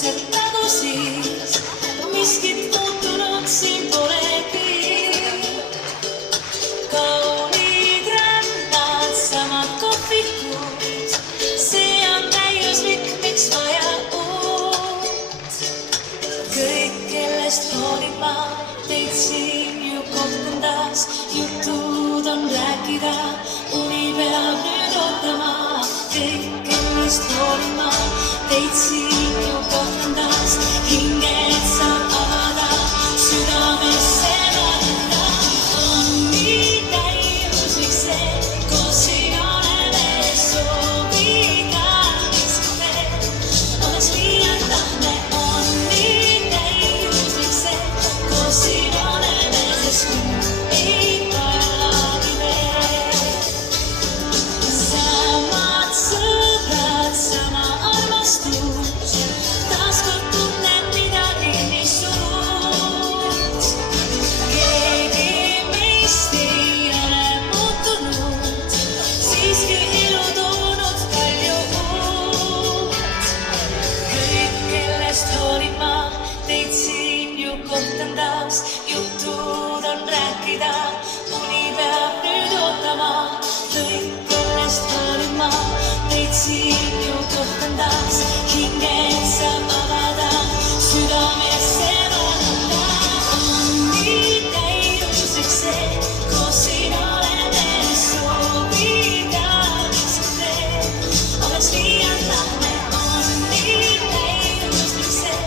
täpselt nagu siis, miskit muutunud siin polegi. Kaunid rännad, samad kohvikud, see on täiuslik, miks vaja uut. Kõik, kellest hoolin ma, teid siin ju kohtan taas, jutud on rääkida, uni peab nüüd ootama. Kõik, kellest hoolin ma, teid siin ju kohtan taas, hinged saab avada, südamesse vaadata. On nii täiuslik see, koos siin oleme, soovida miskit veel, oleks liialt tahne. On nii täiuslik see, koos siin oleme, sest nüüd ei vajagi veel. Samad sõbrad, sama armastus, taaskord tunnen midagi nii suurt. Keegi meist ei ole muutunud, siiski elu toonud palju uut. Kõik, kellest hoolin ma, teid siin ju kohtan taas, jutud on rääkida, uni peab nüüd ootama. Kõik, kellest hoolin ma, teid siin ju kohtan taas, hinged saab avada, südamesse vaadata. On nii täiuslik see, koos siin oleme, soovida miskit veel, oleks liialt lahne. On nii täiuslik see,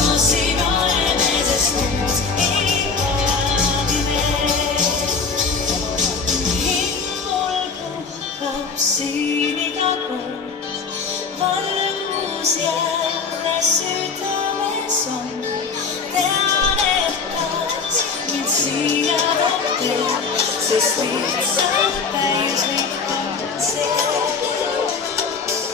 koos siin oleme, sest nüüd ei vajagi veel. Himmul puhkab siin iga kord, valgus jälle südames on. Tean, et taas mind siia toob tee, sest lihtsalt täiuslik on see.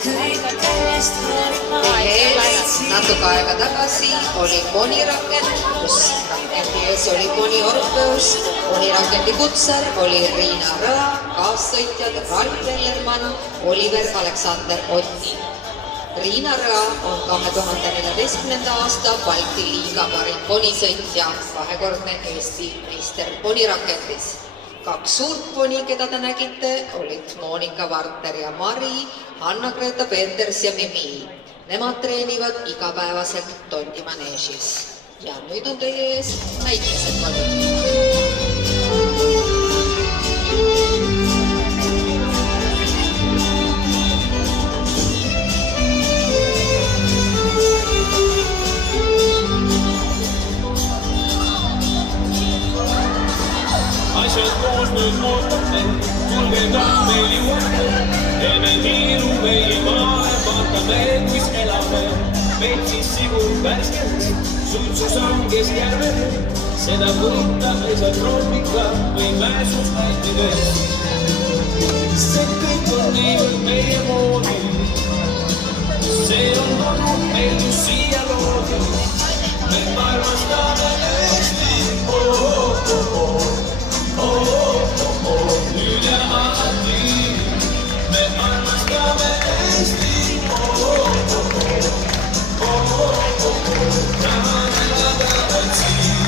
Kõik, kellest hoolin ma, teid siin Natuke aega tagasi oli Ponirakend, kus rakendi ees oli Poni Orfeus. Ponirakendi kutsar oli Riina Rõa, kaassõitjad Ralf Ellermann, Oliver Aleksander Otti. Riina Rõa on 2014. aasta Balti liiga parim ponisõitja, kahekordne Eesti meister Ponirakendis. Kaks suurt poni, keda te nägite, olid Monika Varter ja Mari, Anna-Greta Peeters ja Mimi. Nemad treenivad igapäevaselt Tondi maneežis. Ja nüüd on teie ees väikesed valud. Asjad koos nüüd mootate, tulge ka meil juurde. Teeme kiiru meie maale, vaatame, mis elame. Metsis sigur värskelt, suitsus on keskjärvel. Seda võtta ei saa troopika või mäesus näitidest. See kõik on niivõrd meie moodi. See on olnud meil just siia loodi. Me armastame Eesti, nüüd ja alati. Me armastame Eesti, tahan elada vaid siin.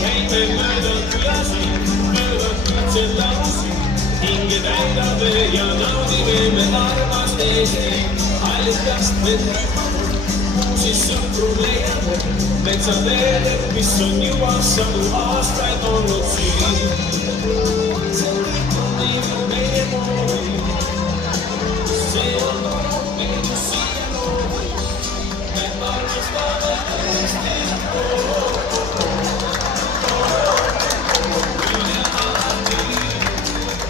Käime mööda külasid, mööda kütset talusid, hinge täidame ja naudime me armast Eesti. Allikast me trümmame, uusi sõpru leiame, metsateeded, mis on juba sadu aastaid olnud siin. See kõik on niivõrd meie moodi, see on olnud meil just siia loodi. Me armastame Eesti, nüüd ja alati.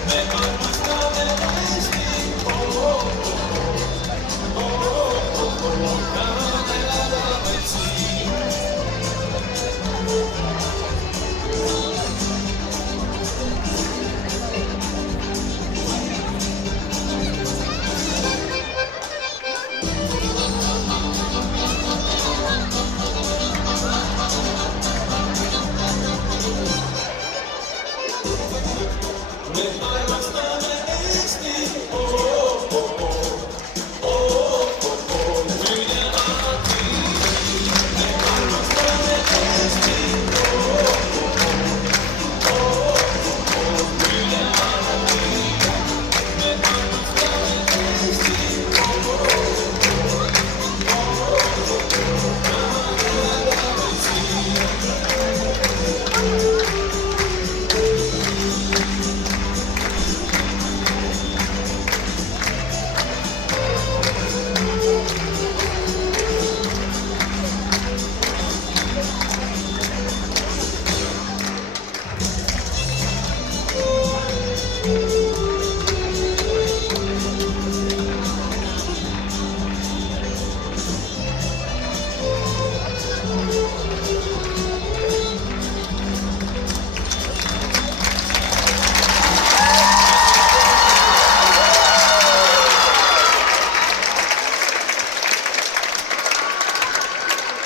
Me armastame Eesti, tahan elada vaid siin.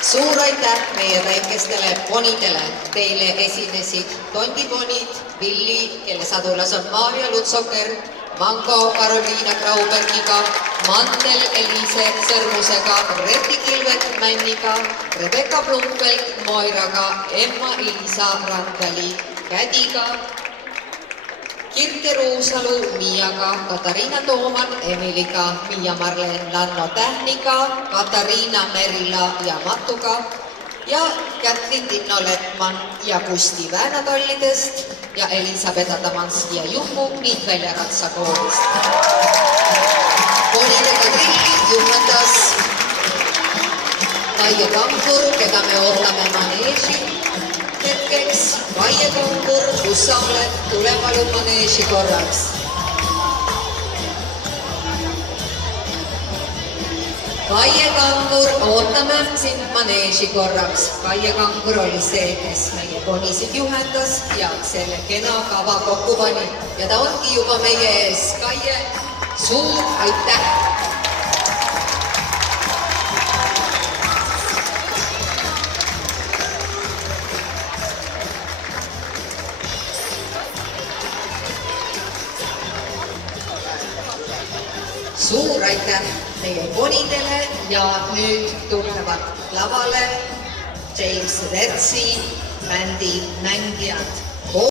Suur aitäh meie väikestele ponidele. Teile esinesid tondiponid Villi, kelle sadulas on Maarja Lutsoker, Mango Karoliina Graubergiga, Mandel Eliise Sõrmusega, Reti Kilvet Männiga, Rebecca Blumfeld Moiraga, Emma Liisa Randvali Kädiga, Kirke Ruusalu Miiaga, Katariina Tooman Emiliga, Miia-Marleen Lanno Tähniga, Katariina Merila ja Matuga ja Kätlin Tinno-Lettmann ja Kusti Väänatollidest ja Elisabeth Adamanski ja Juhmu Niitväljaratsa koolist. Ponidega trilli juhendas Kaie Kangur, keda me ootame maneeži hetkeks. Kaie Kangur, kus sa oled, tule palun maneeži korraks. Kaie Kangur, ootame sind maneeži korraks. Kaie Kangur oli see, kes meie ponisid juhendas ja selle kena kava kokku pani. Ja ta ongi juba meie ees. Kaie, suur aitäh! Suur aitäh meie ponidele ja nüüd tulevad lavale James Retsi bändi mängijad.